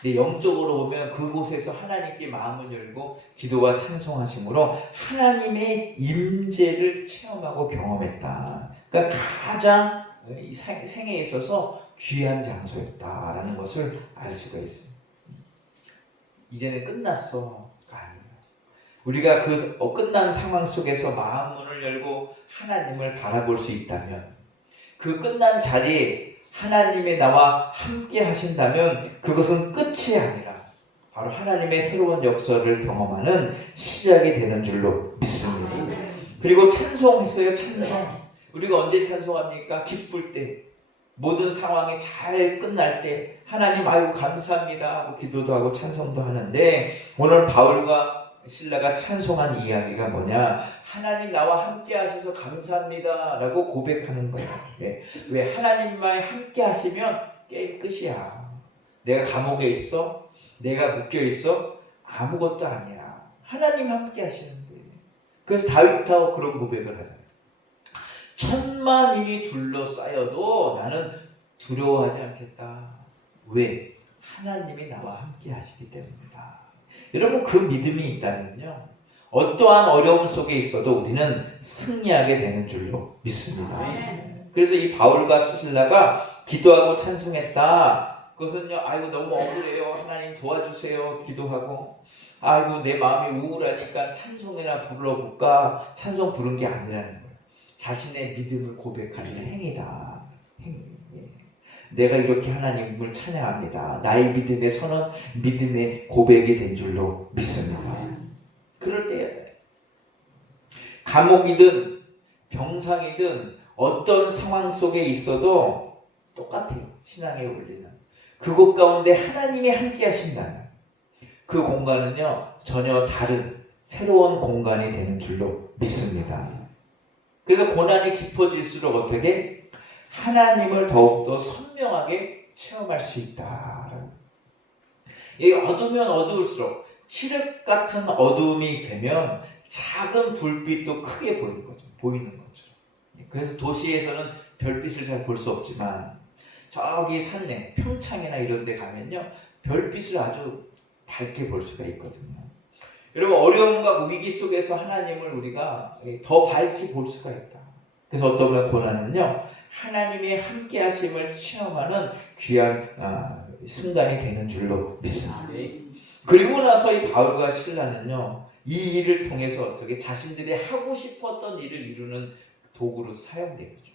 근데 영적으로 보면 그곳에서 하나님께 마음을 열고 기도와 찬송하심으로 하나님의 임재를 체험하고 경험했다. 그러니까 가장 이 생애에 있어서 귀한 장소였다라는 것을 알 수가 있습니다. 이제는 끝났어가 아니에요. 우리가 그 끝난 상황 속에서 마음문을 열고 하나님을 바라볼 수 있다면, 그 끝난 자리에 하나님의 나와 함께 하신다면 그것은 끝이 아니라 바로 하나님의 새로운 역사를 경험하는 시작이 되는 줄로 믿습니다. 그리고 찬송했어요. 찬송. 우리가 언제 찬송합니까? 기쁠 때, 모든 상황이 잘 끝날 때 하나님 아유 감사합니다 하고 기도도 하고 찬송도 하는데, 오늘 바울과 신라가 찬송한 이야기가 뭐냐? 하나님 나와 함께 하셔서 감사합니다 라고 고백하는 거야. 왜? 하나님만 함께 하시면 게임 끝이야. 내가 감옥에 있어? 내가 묶여 있어? 아무것도 아니야. 하나님 함께 하시는데. 그래서 다윗하고 그런 고백을 하잖아요. 천만인이 둘러싸여도 나는 두려워하지 않겠다. 왜? 하나님이 나와 함께 하시기 때문이다. 여러분, 그 믿음이 있다면요, 어떠한 어려움 속에 있어도 우리는 승리하게 되는 줄로 믿습니다. 그래서 이 바울과 실라가 기도하고 찬송했다. 그것은요, 아이고 너무 억울해요, 하나님 도와주세요 기도하고, 아이고 내 마음이 우울하니까 찬송이나 불러볼까, 찬송 부른 게 아니라는 거예요. 자신의 믿음을 고백하는 행위다. 행위. 내가 이렇게 하나님을 찬양합니다. 나의 믿음의 선언, 믿음의 고백이 된 줄로 믿습니다. 그럴 때 감옥이든 병상이든 어떤 상황 속에 있어도 똑같아요. 신앙의 원리는. 그곳 가운데 하나님이 함께 하신다면 그 공간은요, 전혀 다른 새로운 공간이 되는 줄로 믿습니다. 그래서 고난이 깊어질수록 어떻게? 하나님을 더욱더 선명하게 체험할 수 있다. 이 어두우면 어두울수록 칠흑 같은 어두움이 되면 작은 불빛도 크게 보이는 거죠. 그래서 도시에서는 별빛을 잘 볼 수 없지만 저기 산내, 평창이나 이런 데 가면요, 별빛을 아주 밝게 볼 수가 있거든요. 여러분, 어려움과 위기 속에서 하나님을 우리가 더 밝게 볼 수가 있다. 그래서 어떤 고난은요, 하나님의 함께 하심을 체험하는 귀한 순간이 되는 줄로 믿습니다. 그리고 나서 이 바울과 실라는요, 이 일을 통해서 어떻게 자신들이 하고 싶었던 일을 이루는 도구로 사용되죠.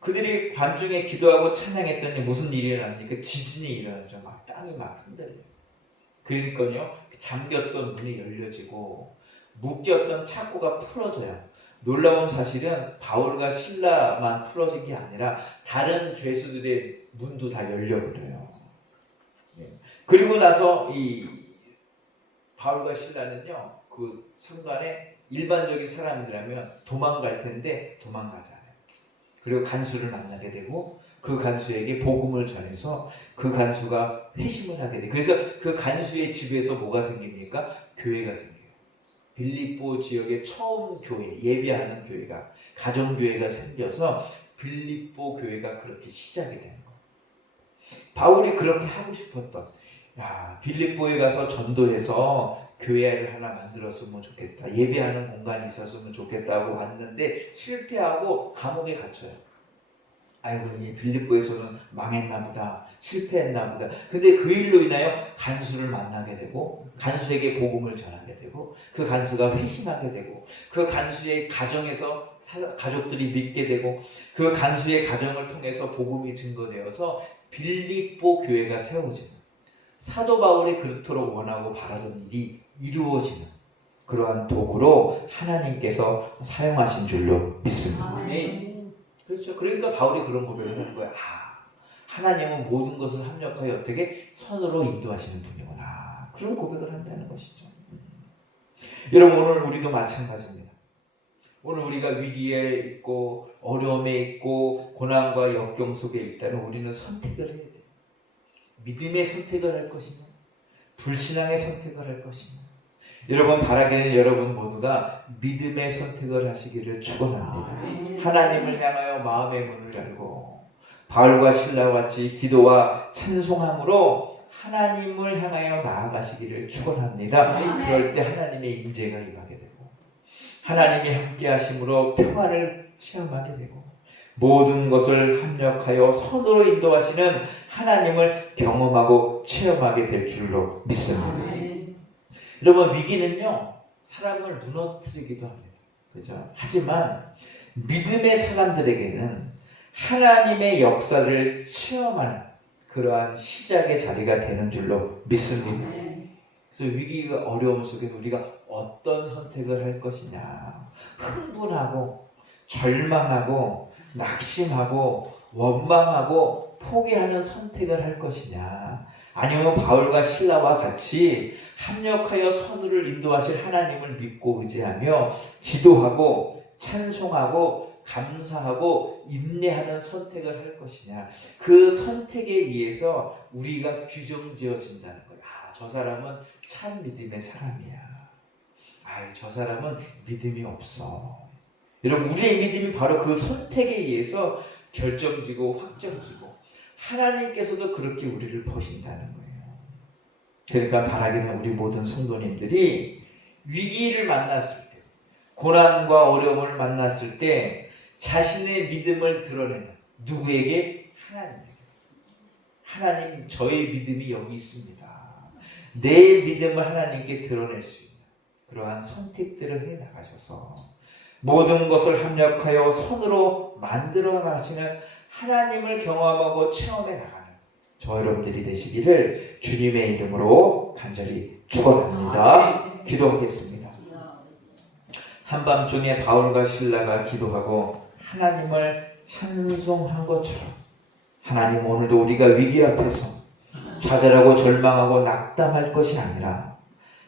그들이 밤중에 기도하고 찬양했더니 무슨 일이 일어납니까? 지진이 일어나죠. 막 땅이 막 흔들려요. 그러니까요, 잠겼던 문이 열려지고 묶였던 창고가 풀어져요. 놀라운 사실은 바울과 실라만 풀어진 게 아니라 다른 죄수들의 문도 다 열려버려요. 그리고 나서 이 바울과 실라는요, 그 순간에 일반적인 사람들이라면 도망갈 텐데 도망가지 않아요. 그리고 간수를 만나게 되고 그 간수에게 복음을 전해서 그 간수가 회심을 하게 돼요. 그래서 그 간수의 집에서 뭐가 생깁니까? 교회가 생겨요. 빌립보 지역의 처음 교회, 예배하는 교회가, 가정교회가 생겨서 빌립보 교회가 그렇게 시작이 되는 거예요. 바울이 그렇게 하고 싶었던, 빌립보에 가서 전도해서 교회를 하나 만들었으면 좋겠다, 예배하는 공간이 있었으면 좋겠다고 왔는데 실패하고 감옥에 갇혀요. 아이고, 이 빌립보에서는 망했나 보다, 실패했나 보다. 근데 그 일로 인하여 간수를 만나게 되고 간수에게 복음을 전하게 되고 그 간수가 회심하게 되고 그 간수의 가정에서 가족들이 믿게 되고 그 간수의 가정을 통해서 복음이 증거되어서 빌립보 교회가 세워지는, 사도 바울이 그렇도록 원하고 바라던 일이 이루어지는 그러한 도구로 하나님께서 사용하신 줄로 믿습니다. 그렇죠. 그러니까 바울이 그런 고백을 하는 거야. 하나님은 모든 것을 합력하여 어떻게 선으로 인도하시는 분이구나. 그런 고백을 한다는 것이죠. 여러분, 오늘 우리도 마찬가지입니다. 오늘 우리가 위기에 있고 어려움에 있고 고난과 역경 속에 있다면 우리는 선택을 해야 돼요. 믿음의 선택을 할 것이냐, 불신앙의 선택을 할 것이냐. 여러분, 바라기는 여러분 모두가 믿음의 선택을 하시기를 축원합니다. 하나님을 향하여 마음의 문을 열고 바울과 실라와 같이 기도와 찬송함으로 하나님을 향하여 나아가시기를 축원합니다. 그럴 때 하나님의 임재가 임하게 되고 하나님이 함께 하심으로 평안을 체험하게 되고 모든 것을 합력하여 선으로 인도하시는 하나님을 경험하고 체험하게 될 줄로 믿습니다. 여러분, 위기는요 사람을 무너뜨리기도 합니다. 그죠? 하지만 믿음의 사람들에게는 하나님의 역사를 체험하는 그러한 시작의 자리가 되는 줄로 믿습니다. 그래서 위기가 어려움 속에 우리가 어떤 선택을 할 것이냐, 흥분하고 절망하고 낙심하고 원망하고 포기하는 선택을 할 것이냐, 아니면 바울과 실라와 같이 합력하여 선우를 인도하실 하나님을 믿고 의지하며 기도하고 찬송하고 감사하고 인내하는 선택을 할 것이냐, 그 선택에 의해서 우리가 규정지어진다는 거예요. 아, 저 사람은 참 믿음의 사람이야. 아, 저 사람은 믿음이 없어. 여러분, 우리의 믿음이 바로 그 선택에 의해서 결정지고 확정지고 하나님께서도 그렇게 우리를 보신다는 거예요. 그러니까 바라기는 우리 모든 성도님들이 위기를 만났을 때, 고난과 어려움을 만났을 때 자신의 믿음을 드러내는, 누구에게? 하나님에게. 하나님, 저의 믿음이 여기 있습니다. 내 믿음을 하나님께 드러낼 수 있는 그러한 선택들을 해 나가셔서 모든 것을 합력하여 선으로 만들어 가시는 하나님을 경험하고 체험해 나가는 저 여러분들이 되시기를 주님의 이름으로 간절히 축원합니다. 기도하겠습니다. 한밤중에 바울과 실라가 기도하고 하나님을 찬송한 것처럼 하나님, 오늘도 우리가 위기 앞에서 좌절하고 절망하고 낙담할 것이 아니라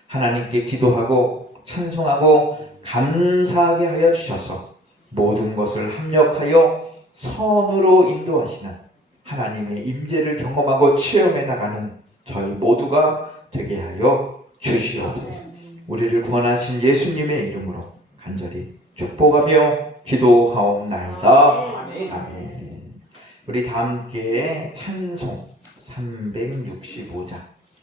하나님께 기도하고 찬송하고 감사하게 하여 주셔서 모든 것을 합력하여 선으로 인도하시는 하나님의 임재를 경험하고 체험해 나가는 저희 모두가 되게 하여 주시옵소서. 우리를 구원하신 예수님의 이름으로 간절히 축복하며 기도하옵나이다. 아멘. 우리 다 함께 찬송 365장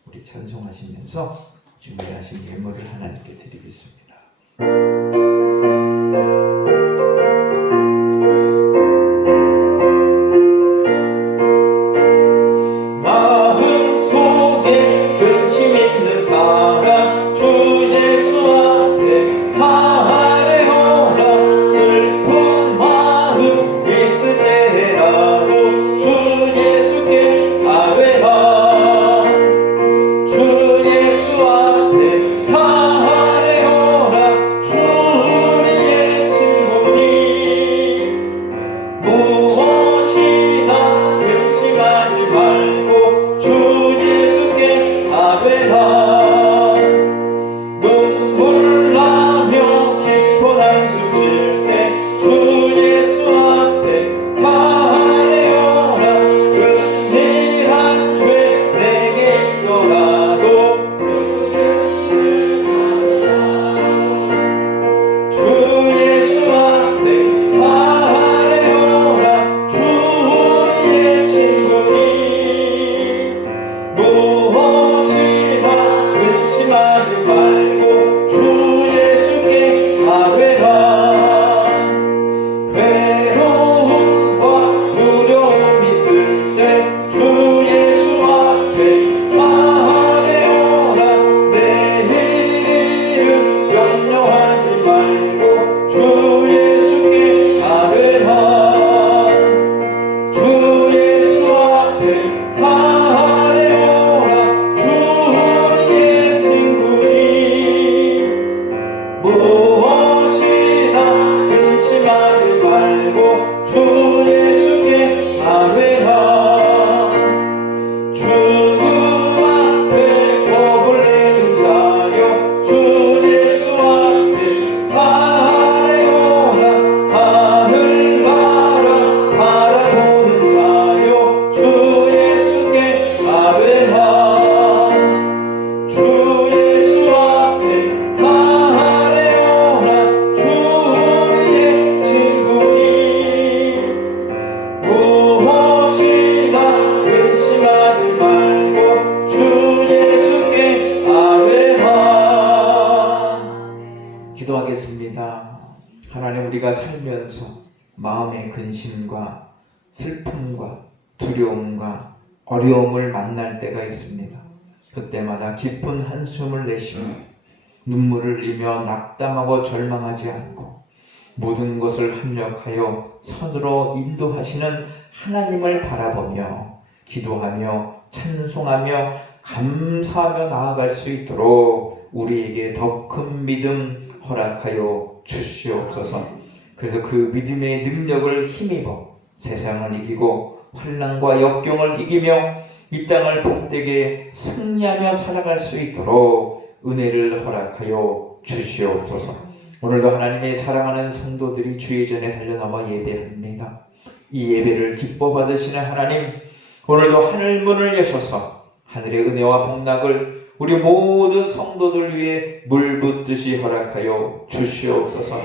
우리 찬송하시면서 준비하신 예물을 하나님께 드리겠습니다. 마음속에 근심 있는 사람 주 예수 앞에 아뢰어라. 슬픈 마음 있을 때라도 주 예수께 아뢰라. 주 예수 앞에 아뢰어라. 주 우리의 마음의 근심과 슬픔과 두려움과 어려움을 만날 때가 있습니다. 그때마다 깊은 한숨을 내쉬며 눈물을 흘리며 낙담하고 절망하지 않고 모든 것을 합력하여 선으로 인도하시는 하나님을 바라보며 기도하며 찬송하며 감사하며 나아갈 수 있도록 우리에게 더 큰 믿음 허락하여 주시옵소서. 그래서 그 믿음의 능력을 힘입어 세상을 이기고 환난과 역경을 이기며 이 땅을 복되게 승리하며 살아갈 수 있도록 은혜를 허락하여 주시옵소서. 오늘도 하나님의 사랑하는 성도들이 주의 전에 달려나와 예배합니다. 이 예배를 기뻐 받으시는 하나님, 오늘도 하늘 문을 여셔서 하늘의 은혜와 복락을 우리 모든 성도들 위해 물붓듯이 허락하여 주시옵소서.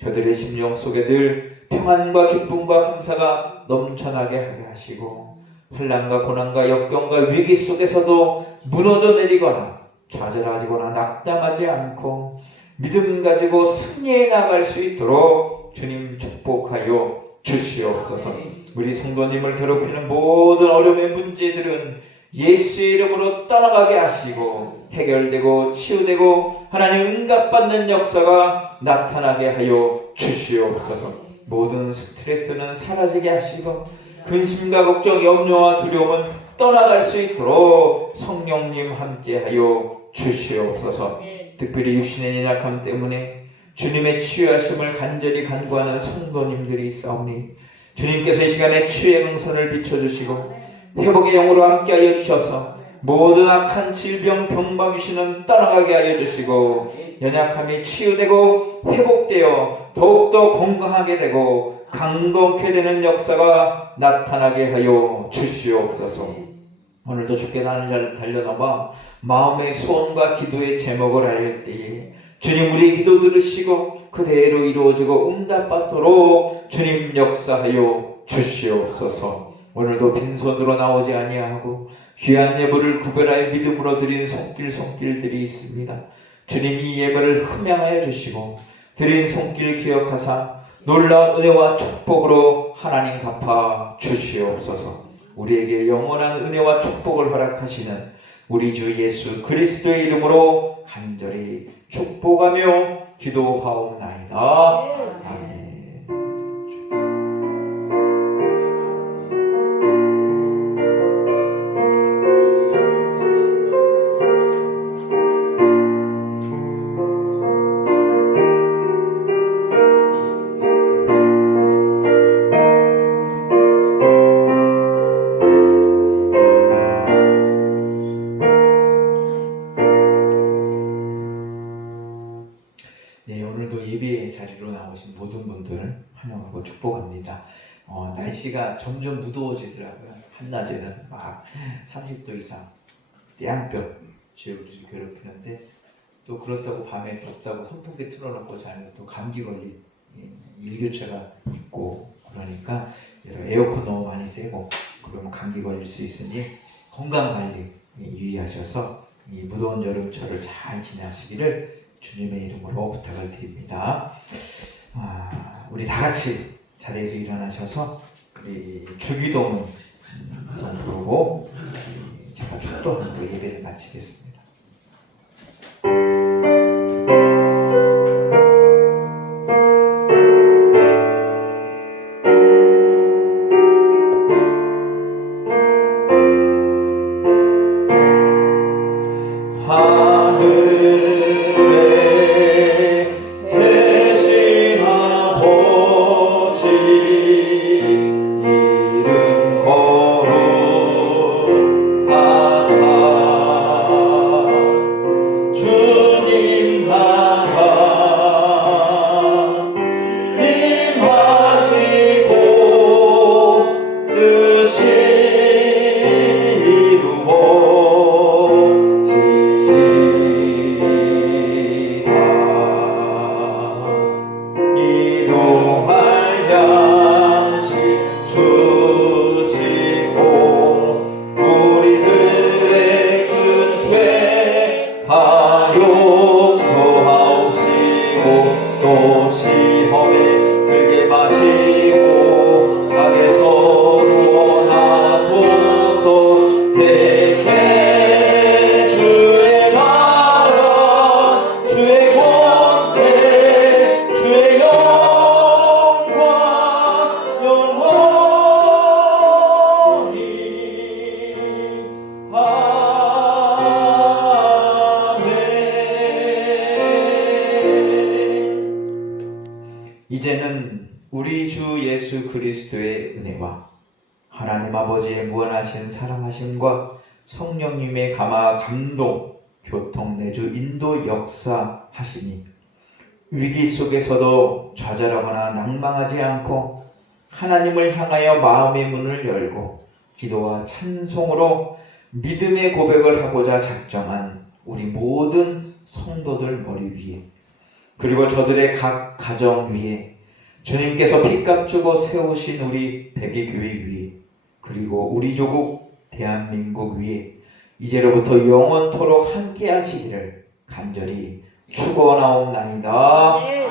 저들의 심령 속에 늘 평안과 기쁨과 감사가 넘쳐나게 하게 하시고 환난과 고난과 역경과 위기 속에서도 무너져 내리거나 좌절하거나 낙담하지 않고 믿음 가지고 승리해 나갈 수 있도록 주님 축복하여 주시옵소서. 우리 성도님을 괴롭히는 모든 어려움의 문제들은 예수의 이름으로 떠나가게 하시고 해결되고 치유되고 하나님 응답받는 역사가 나타나게 하여 주시옵소서. 모든 스트레스는 사라지게 하시고 근심과 걱정, 염려와 두려움은 떠나갈 수 있도록 성령님 함께하여 주시옵소서. 특별히 육신의 연약함 때문에 주님의 치유하심을 간절히 간구하는 성도님들이 있사오니 주님께서 이 시간에 치유의 능선을 비춰주시고 회복의 영으로 함께하여 주셔서 모든 악한 질병, 병마 귀신은 떠나가게 하여 주시고 연약함이 치유되고 회복되어 더욱더 건강하게 되고 강건케 되는 역사가 나타나게 하여 주시옵소서. 오늘도 주께 달려나와 마음의 소원과 기도의 제목을 알릴 때에 주님 우리 기도 들으시고 그대로 이루어지고 응답받도록 주님 역사하여 주시옵소서. 오늘도 빈손으로 나오지 아니하고 귀한 예물을 구별하여 믿음으로 드린 손길들이 있습니다. 주님 이 예물을 흠양하여 주시고 드린 손길 기억하사 놀라운 은혜와 축복으로 하나님 갚아 주시옵소서. 우리에게 영원한 은혜와 축복을 허락하시는 우리 주 예수 그리스도의 이름으로 간절히 축복하며 기도하옵나이다. 아멘. 네, 오늘도 예배의 자리로 나오신 모든 분들 환영하고 축복합니다. 날씨가 점점 무더워지더라고요. 한낮에는 막 30도 이상 떼양볕 우리를 괴롭히는데 또 그렇다고 밤에 덥다고 선풍기 틀어놓고 자면 또 감기 걸릴 일교차가 있고 그러니까 에어컨 너무 많이 쐬고 그러면 감기 걸릴 수 있으니 건강관리 유의하셔서 이 무더운 여름철을 잘 지내시기를 주님의 이름으로 부탁을 드립니다. 우리 다 같이 자리에서 일어나셔서 우리 주기도문 부르고 제가 축도하고 예배를 마치겠습니다. 이름 거룩하사 은혜와 하나님 아버지의 무한하신 사랑하심과 성령님의 감동, 교통, 내주, 인도, 역사하심이 위기 속에서도 좌절하거나 낭망하지 않고 하나님을 향하여 마음의 문을 열고 기도와 찬송으로 믿음의 고백을 하고자 작정한 우리 모든 성도들 머리 위에, 그리고 저들의 각 가정 위에, 주님께서 핏값 주고 세우신 우리 백의교회 위에, 그리고 우리 조국 대한민국 위에 이제로부터 영원토록 함께 하시기를 간절히 축원하옵나이다.